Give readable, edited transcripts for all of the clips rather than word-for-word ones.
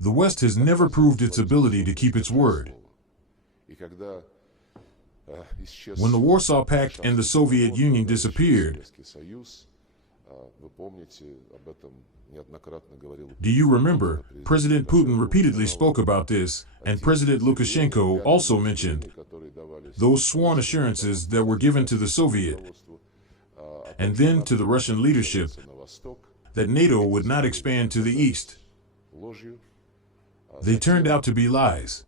The West has never proved its ability to keep its word. When the Warsaw Pact and the Soviet Union disappeared, do you remember, President Putin repeatedly spoke about this, and President Lukashenko also mentioned those sworn assurances that were given to the Soviet and then to the Russian leadership that NATO would not expand to the east. They turned out to be lies.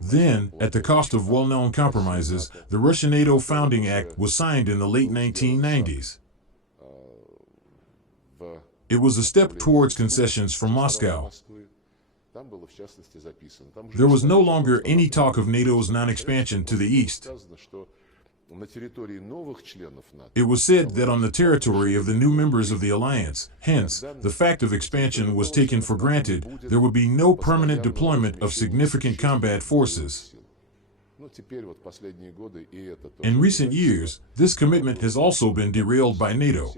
Then, at the cost of well-known compromises, the Russian NATO Founding Act was signed in the late 1990s. It was a step towards concessions from Moscow. There was no longer any talk of NATO's non-expansion to the east. It was said that on the territory of the new members of the alliance, hence, the fact of expansion was taken for granted, there would be no permanent deployment of significant combat forces. In recent years, this commitment has also been derailed by NATO.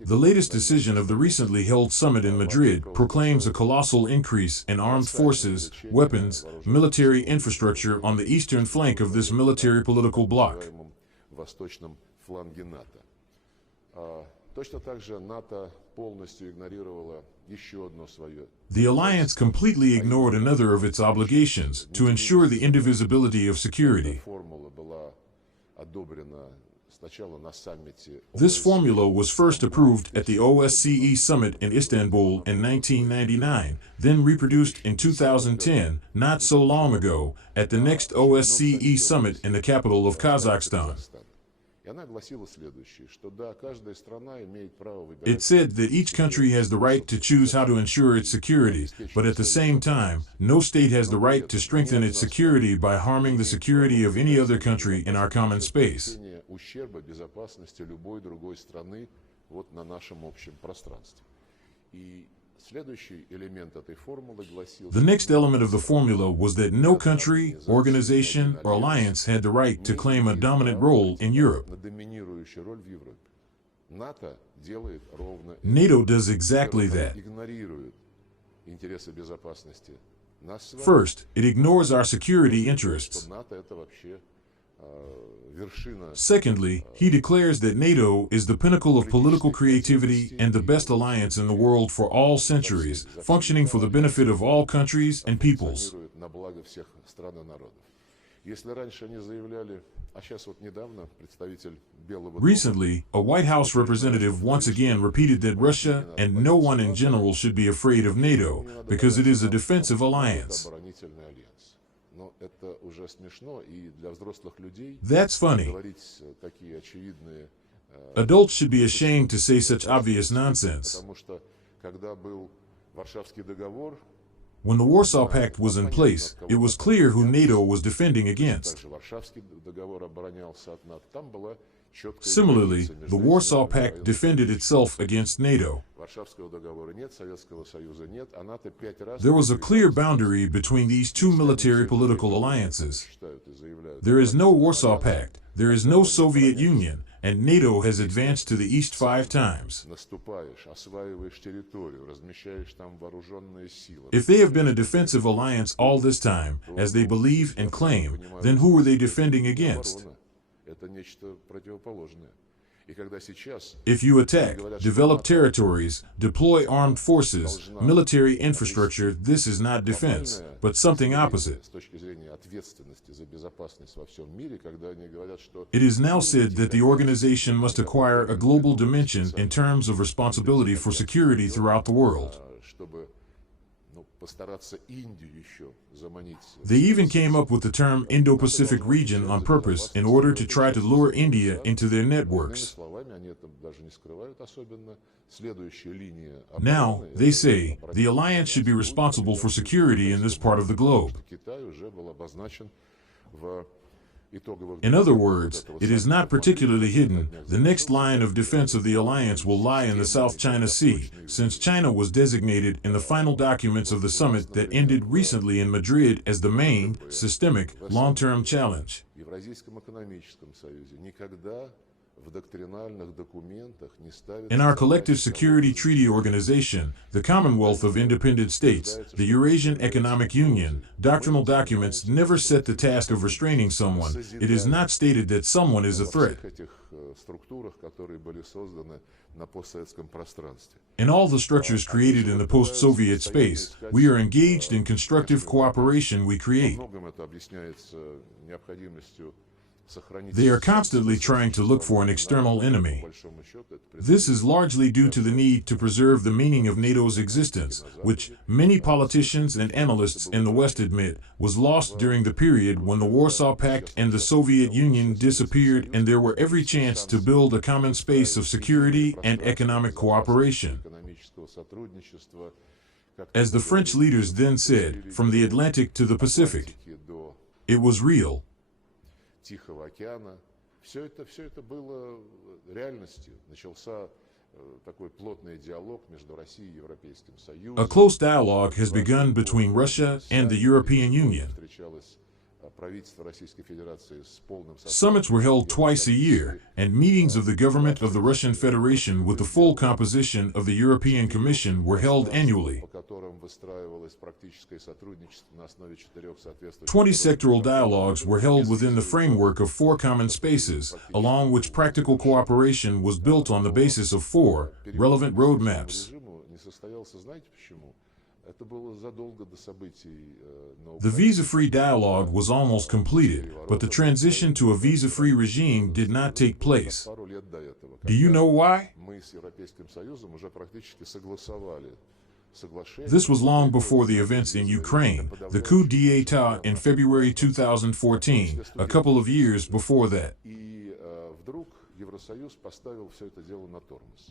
The latest decision of the recently held summit in Madrid proclaims a colossal increase in armed forces, weapons, military infrastructure on the eastern flank of this military-political bloc. The alliance completely ignored another of its obligations, to ensure the indivisibility of security. This formula was first approved at the OSCE summit in Istanbul in 1999, then reproduced in 2010, not so long ago, at the next OSCE summit in the capital of Kazakhstan. It said that each country has the right to choose how to ensure its security, but at the same time, no state has the right to strengthen its security by harming the security of any other country in our common space. The next element of the formula was that no country, organization, or alliance had the right to claim a dominant role in Europe. NATO does exactly that. First, it ignores our security interests. Secondly, he declares that NATO is the pinnacle of political creativity and the best alliance in the world for all centuries, functioning for the benefit of all countries and peoples. Recently, a White House representative once again repeated that Russia and no one in general should be afraid of NATO, because it is a defensive alliance. That's funny. Adults should be ashamed to say such obvious nonsense. When the Warsaw Pact was in place, it was clear who NATO was defending against. Similarly, the Warsaw Pact defended itself against NATO. There was a clear boundary between these two military-political alliances. There is no Warsaw Pact, there is no Soviet Union, and NATO has advanced to the east 5 times. If they have been a defensive alliance all this time, as they believe and claim, then who are they defending against? If you attack, develop territories, deploy armed forces, military infrastructure, this is not defense, but something opposite. It is now said that the organization must acquire a global dimension in terms of responsibility for security throughout the world. They even came up with the term Indo-Pacific region on purpose in order to try to lure India into their networks. Now, they say, the alliance should be responsible for security in this part of the globe. In other words, it is not particularly hidden. The next line of defense of the alliance will lie in the South China Sea, since China was designated in the final documents of the summit that ended recently in Madrid as the main, systemic, long-term challenge. In our collective security treaty organization, the Commonwealth of Independent States, the Eurasian Economic Union, doctrinal documents never set the task of restraining someone. It is not stated that someone is a threat. In all the structures created in the post-Soviet space, we are engaged in constructive cooperation we create. They are constantly trying to look for an external enemy. This is largely due to the need to preserve the meaning of NATO's existence, which, many politicians and analysts in the West admit, was lost during the period when the Warsaw Pact and the Soviet Union disappeared and there were every chance to build a common space of security and economic cooperation. As the French leaders then said, from the Atlantic to the Pacific, it was real. Тихого океана. Все это было реальностью. Начался такой плотный диалог между Россией и Европейским Союзом. A close dialogue has begun between Russia and the European Union. Summits were held twice a year, and meetings of the government of the Russian Federation with the full composition of the European Commission were held annually. 20 sectoral dialogues were held within the framework of 4 common spaces, along which practical cooperation was built on the basis of 4 relevant roadmaps. The visa-free dialogue was almost completed, but the transition to a visa-free regime did not take place. Do you know why? This was long before the events in Ukraine, the coup d'etat in February 2014, a couple of years before that.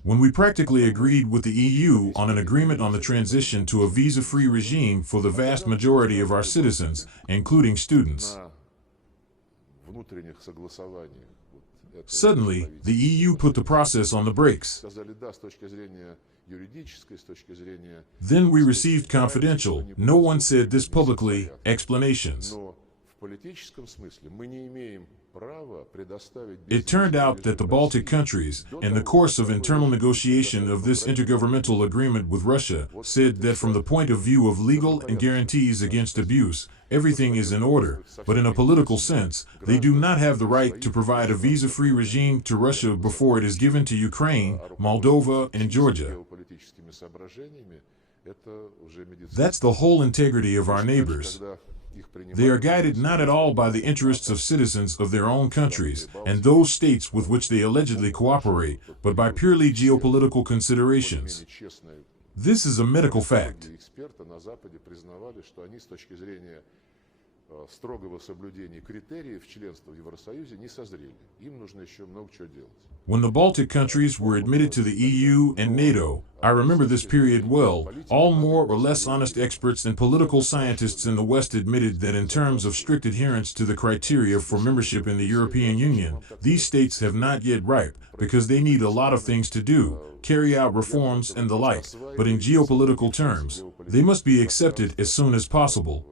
When we practically agreed with the EU on an agreement on the transition to a visa-free regime for the vast majority of our citizens, including students. Suddenly, the EU put the process on the brakes. Then we received confidential, no one said this publicly, explanations. It turned out that the Baltic countries, in the course of internal negotiation of this intergovernmental agreement with Russia, said that from the point of view of legal and guarantees against abuse, everything is in order, but in a political sense, they do not have the right to provide a visa-free regime to Russia before it is given to Ukraine, Moldova, and Georgia. That's the whole integrity of our neighbors. They are guided not at all by the interests of citizens of their own countries and those states with which they allegedly cooperate, but by purely geopolitical considerations. This is a medical fact. When the Baltic countries were admitted to the EU and NATO, I remember this period well, all more or less honest experts and political scientists in the West admitted that in terms of strict adherence to the criteria for membership in the European Union, these states have not yet ripe, because they need a lot of things to do, carry out reforms and the like, but in geopolitical terms, they must be accepted as soon as possible.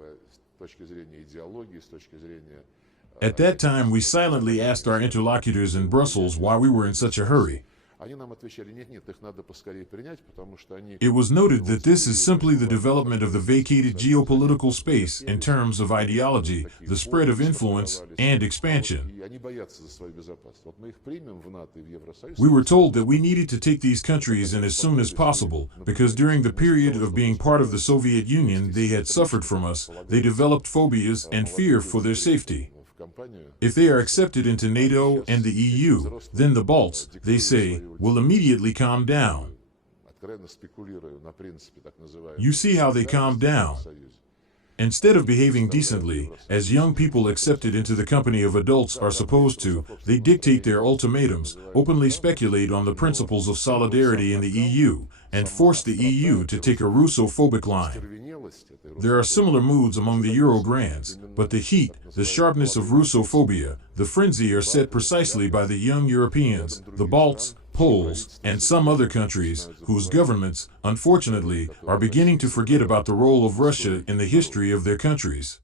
At that time, we silently asked our interlocutors in Brussels why we were in such a hurry. It was noted that this is simply the development of the vacated geopolitical space in terms of ideology, the spread of influence, and expansion. We were told that we needed to take these countries in as soon as possible, because during the period of being part of the Soviet Union they had suffered from us, they developed phobias and fear for their safety. If they are accepted into NATO and the EU, then the Balts, they say, will immediately calm down. You see how they calm down. Instead of behaving decently, as young people accepted into the company of adults are supposed to, they dictate their ultimatums, openly speculate on the principles of solidarity in the EU, and force the EU to take a Russophobic line. There are similar moods among the Euro-Grands, but the heat, the sharpness of Russophobia, the frenzy are set precisely by the young Europeans, the Balts, Poles, and some other countries, whose governments, unfortunately, are beginning to forget about the role of Russia in the history of their countries.